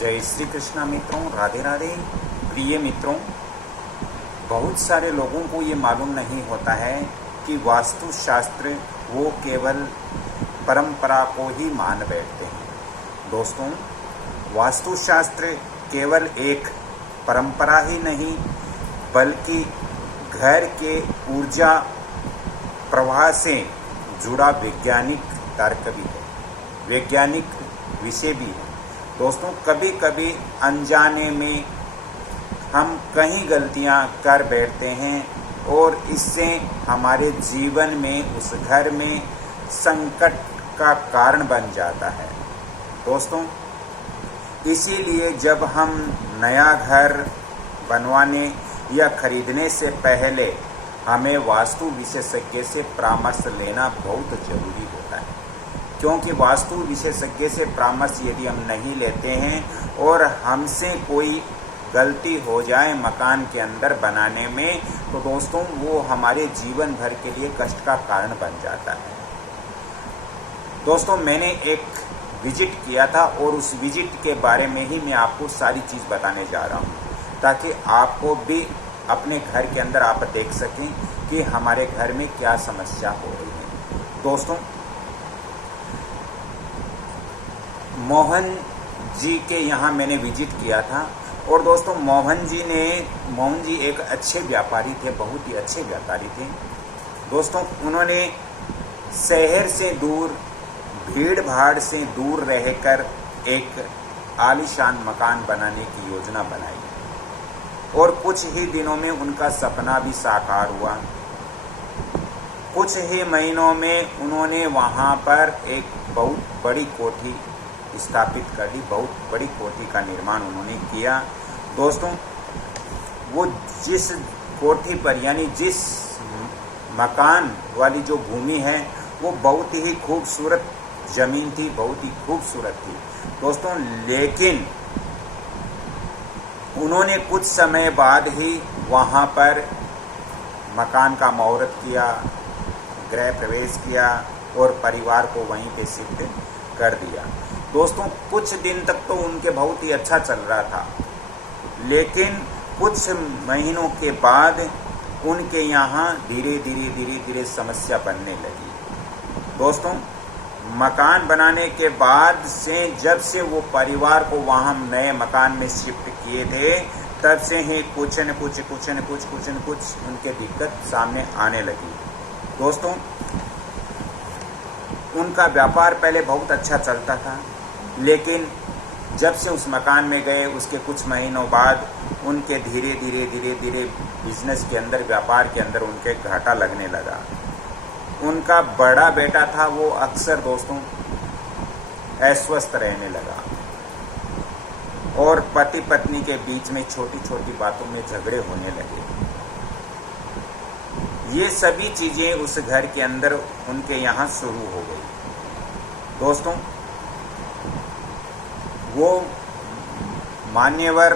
जय श्री कृष्णा मित्रों, राधे राधे। प्रिय मित्रों, बहुत सारे लोगों को ये मालूम नहीं होता है कि वास्तुशास्त्र वो केवल परंपरा को ही मान बैठते हैं। दोस्तों, वास्तुशास्त्र केवल एक परंपरा ही नहीं बल्कि घर के ऊर्जा प्रवाह से जुड़ा वैज्ञानिक तर्क भी है, वैज्ञानिक विषय भी है। दोस्तों, कभी कभी अनजाने में हम कई गलतियां कर बैठते हैं और इससे हमारे जीवन में, उस घर में संकट का कारण बन जाता है। दोस्तों, इसीलिए जब हम नया घर बनवाने या खरीदने से पहले हमें वास्तु विशेषज्ञ से परामर्श लेना बहुत जरूरी होता है, क्योंकि वास्तु विशेषज्ञ से परामर्श यदि हम नहीं लेते हैं और हमसे कोई गलती हो जाए मकान के अंदर बनाने में, तो दोस्तों वो हमारे जीवन भर के लिए कष्ट का कारण बन जाता है। दोस्तों, मैंने एक विजिट किया था और उस विजिट के बारे में ही मैं आपको सारी चीज़ बताने जा रहा हूँ, ताकि आपको भी अपने घर के अंदर आप देख सकें कि हमारे घर में क्या समस्या हो रही है। दोस्तों, मोहन जी के यहाँ मैंने विजिट किया था और दोस्तों मोहन जी एक अच्छे व्यापारी थे, बहुत ही अच्छे व्यापारी थे। दोस्तों, उन्होंने शहर से दूर, भीड़ भाड़ से दूर रहकर एक आलीशान मकान बनाने की योजना बनाई और कुछ ही दिनों में उनका सपना भी साकार हुआ। कुछ ही महीनों में उन्होंने वहाँ पर एक बहुत बड़ी कोठी स्थापित कर दी, बहुत बड़ी कोठी का निर्माण उन्होंने किया। दोस्तों, वो जिस कोठी पर, यानी जिस मकान वाली जो भूमि है, वो बहुत ही खूबसूरत ज़मीन थी, बहुत ही खूबसूरत थी। दोस्तों, लेकिन उन्होंने कुछ समय बाद ही वहाँ पर मकान का मुहूर्त किया, गृह प्रवेश किया और परिवार को वहीं पे शिफ्ट कर दिया। दोस्तों, कुछ दिन तक तो उनके बहुत ही अच्छा चल रहा था, लेकिन कुछ महीनों के बाद उनके यहाँ धीरे धीरे समस्या बनने लगी। दोस्तों, मकान बनाने के बाद से, जब से वो परिवार को वहाँ नए मकान में शिफ्ट किए थे, तब से ही कुछ न कुछ उनके दिक्कत सामने आने लगी। दोस्तों, उनका व्यापार पहले बहुत अच्छा चलता था, लेकिन जब से उस मकान में गए उसके कुछ महीनों बाद उनके धीरे धीरे बिजनेस के अंदर, व्यापार के अंदर उनके घाटा लगने लगा। उनका बड़ा बेटा था, वो अक्सर दोस्तों अस्वस्थ रहने लगा और पति पत्नी के बीच में छोटी छोटी बातों में झगड़े होने लगे। ये सभी चीज़ें उस घर के अंदर उनके यहाँ शुरू हो गई। दोस्तों, वो मान्यवर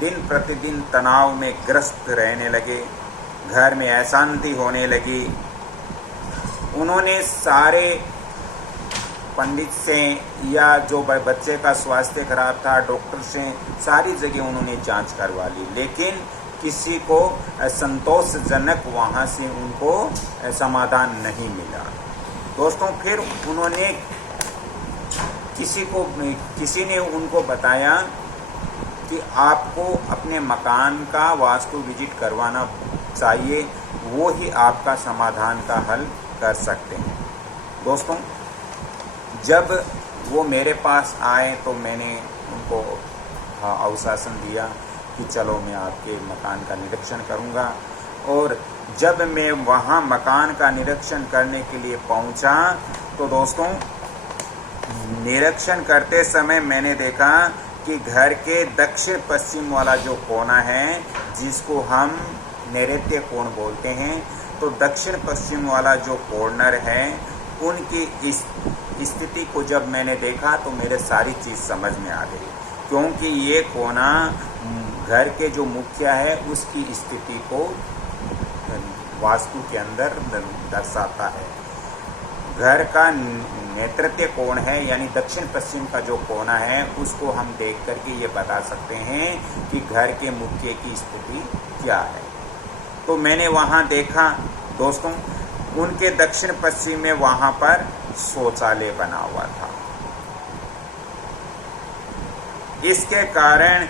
दिन प्रतिदिन तनाव में ग्रस्त रहने लगे, घर में अशांति होने लगी। उन्होंने सारे पंडित से, या जो बच्चे का स्वास्थ्य खराब था, डॉक्टर से, सारी जगह उन्होंने जांच करवा ली, लेकिन किसी को संतोषजनक वहाँ से उनको समाधान नहीं मिला। दोस्तों, फिर उन्होंने किसी ने उनको बताया कि आपको अपने मकान का वास्तु विजिट करवाना चाहिए, वो ही आपका समाधान का हल कर सकते हैं। दोस्तों, जब वो मेरे पास आए तो मैंने उनको आश्वासन दिया कि चलो मैं आपके मकान का निरीक्षण करूंगा। और जब मैं वहाँ मकान का निरीक्षण करने के लिए पहुँचा, तो दोस्तों निरीक्षण करते समय मैंने देखा कि घर के दक्षिण पश्चिम वाला जो कोना है, जिसको हम नैऋत्य कोण बोलते हैं, तो दक्षिण पश्चिम वाला जो कॉर्नर है, उनकी स्थिति को जब मैंने देखा तो मेरे सारी चीज़ समझ में आ गई, क्योंकि ये कोना घर के जो मुखिया है उसकी स्थिति को वास्तु के अंदर दर्शाता है। घर का नेतृत्व कोण है, यानी दक्षिण पश्चिम का जो कोना है उसको हम देख करके ये बता सकते हैं कि घर के मुख्य की स्थिति क्या है। तो मैंने वहाँ देखा दोस्तों, उनके दक्षिण पश्चिम में वहाँ पर शौचालय बना हुआ था। इसके कारण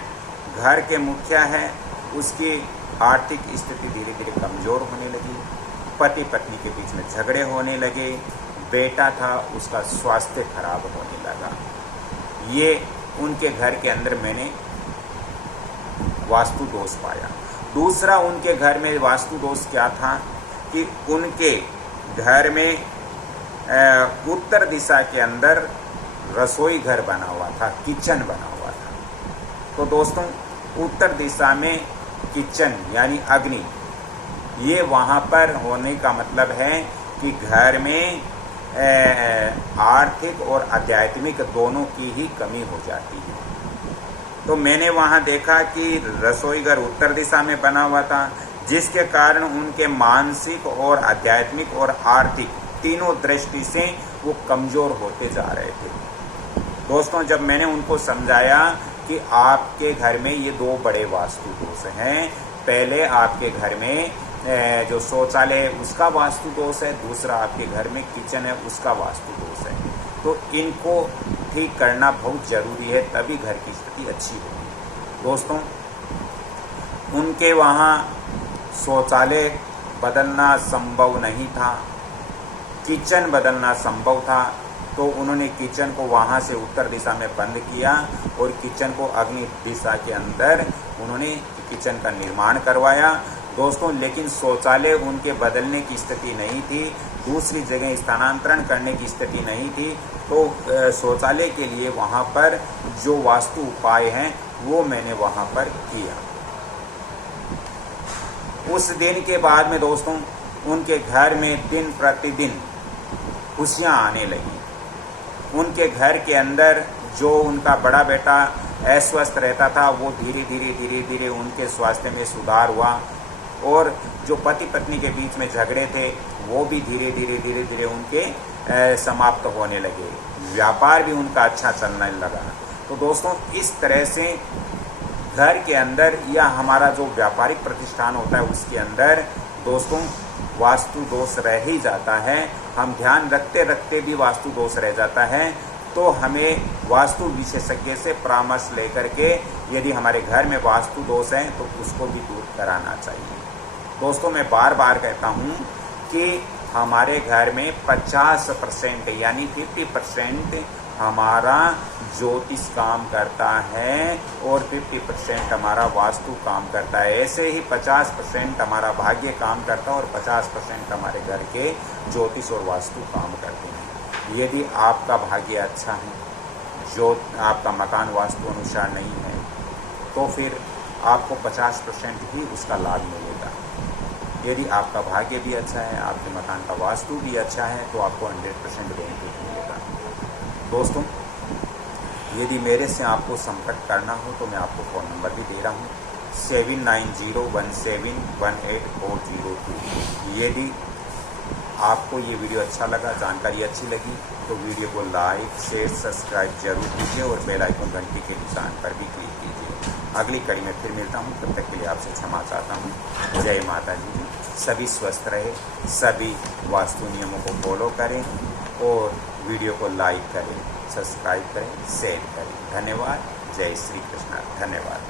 घर के मुखिया है उसकी आर्थिक स्थिति धीरे धीरे कमज़ोर होने लगी, पति पत्नी के बीच में झगड़े होने लगे, बेटा था उसका स्वास्थ्य खराब होने लगा। ये उनके घर के अंदर मैंने वास्तु दोष पाया। दूसरा, उनके घर में वास्तु दोष क्या था कि उनके घर में उत्तर दिशा के अंदर रसोई घर बना हुआ था, किचन बना हुआ था। तो दोस्तों, उत्तर दिशा में किचन यानी अग्नि, ये वहाँ पर होने का मतलब है कि घर में आर्थिक और आध्यात्मिक दोनों की ही कमी हो जाती है। तो मैंने वहाँ देखा कि रसोई घर उत्तर दिशा में बना हुआ था, जिसके कारण उनके मानसिक और आध्यात्मिक और आर्थिक तीनों दृष्टि से वो कमज़ोर होते जा रहे थे। दोस्तों, जब मैंने उनको समझाया कि आपके घर में ये दो बड़े वास्तु दोष हैं, पहले आपके घर में जो शौचालय है उसका वास्तु दोष है, दूसरा आपके घर में किचन है उसका वास्तु दोष है, तो इनको ठीक करना बहुत ज़रूरी है, तभी घर की स्थिति अच्छी होगी। दोस्तों, उनके वहाँ शौचालय बदलना संभव नहीं था, किचन बदलना संभव था, तो उन्होंने किचन को वहाँ से उत्तर दिशा में बंद किया और किचन को अग्नि दिशा के अंदर उन्होंने किचन का निर्माण करवाया। दोस्तों, लेकिन शौचालय उनके बदलने की स्थिति नहीं थी, दूसरी जगह स्थानांतरण करने की स्थिति नहीं थी, तो शौचालय के लिए वहाँ पर जो वास्तु उपाय हैं वो मैंने वहाँ पर किया। उस दिन के बाद में दोस्तों, उनके घर में दिन प्रतिदिन खुशियाँ आने लगी। उनके घर के अंदर जो उनका बड़ा बेटा अस्वस्थ रहता था वो धीरे धीरे उनके स्वास्थ्य में सुधार हुआ, और जो पति पत्नी के बीच में झगड़े थे वो भी धीरे धीरे उनके समाप्त होने लगे। व्यापार भी उनका अच्छा चलने लगा। तो दोस्तों, इस तरह से घर के अंदर या हमारा जो व्यापारिक प्रतिष्ठान होता है उसके अंदर दोस्तों वास्तु दोष रह ही जाता है। हम ध्यान रखते रखते भी वास्तु दोष रह जाता है, तो हमें वास्तु विशेषज्ञ से परामर्श लेकर के यदि हमारे घर में वास्तु दोष है तो उसको भी दूर कराना चाहिए। दोस्तों, मैं बार बार कहता हूँ कि हमारे घर में 50% यानी 50% हमारा ज्योतिष काम करता है और 50% हमारा वास्तु काम करता है। ऐसे ही 50% हमारा भाग्य काम करता है और 50% हमारे घर के ज्योतिष और वास्तु काम करते हैं। यदि आपका भाग्य अच्छा है, जो आपका मकान वास्तु अनुसार नहीं है, तो फिर आपको 50% ही उसका लाभ मिलेगा। यदि आपका भाग्य भी अच्छा है, आपके मकान का वास्तु भी अच्छा है, तो आपको 100% बेनिफिट मिलेगा। दोस्तों, यदि मेरे से आपको संपर्क करना हो तो मैं आपको फ़ोन नंबर भी दे रहा हूँ 7901718402। यदि आपको ये वीडियो अच्छा लगा, जानकारी अच्छी लगी, तो वीडियो को लाइक शेयर सब्सक्राइब जरूर कीजिए और बेल आइकन घंटी के निशान पर भी क्लिक कीजिए। अगली कड़ी में फिर मिलता हूँ, तब तक के लिए आपसे क्षमा चाहता हूँ। जय माता जी। सभी स्वस्थ रहे, सभी वास्तु नियमों को फॉलो करें और वीडियो को लाइक करें, सब्सक्राइब करें, शेयर करें। धन्यवाद। जय श्री कृष्ण। धन्यवाद।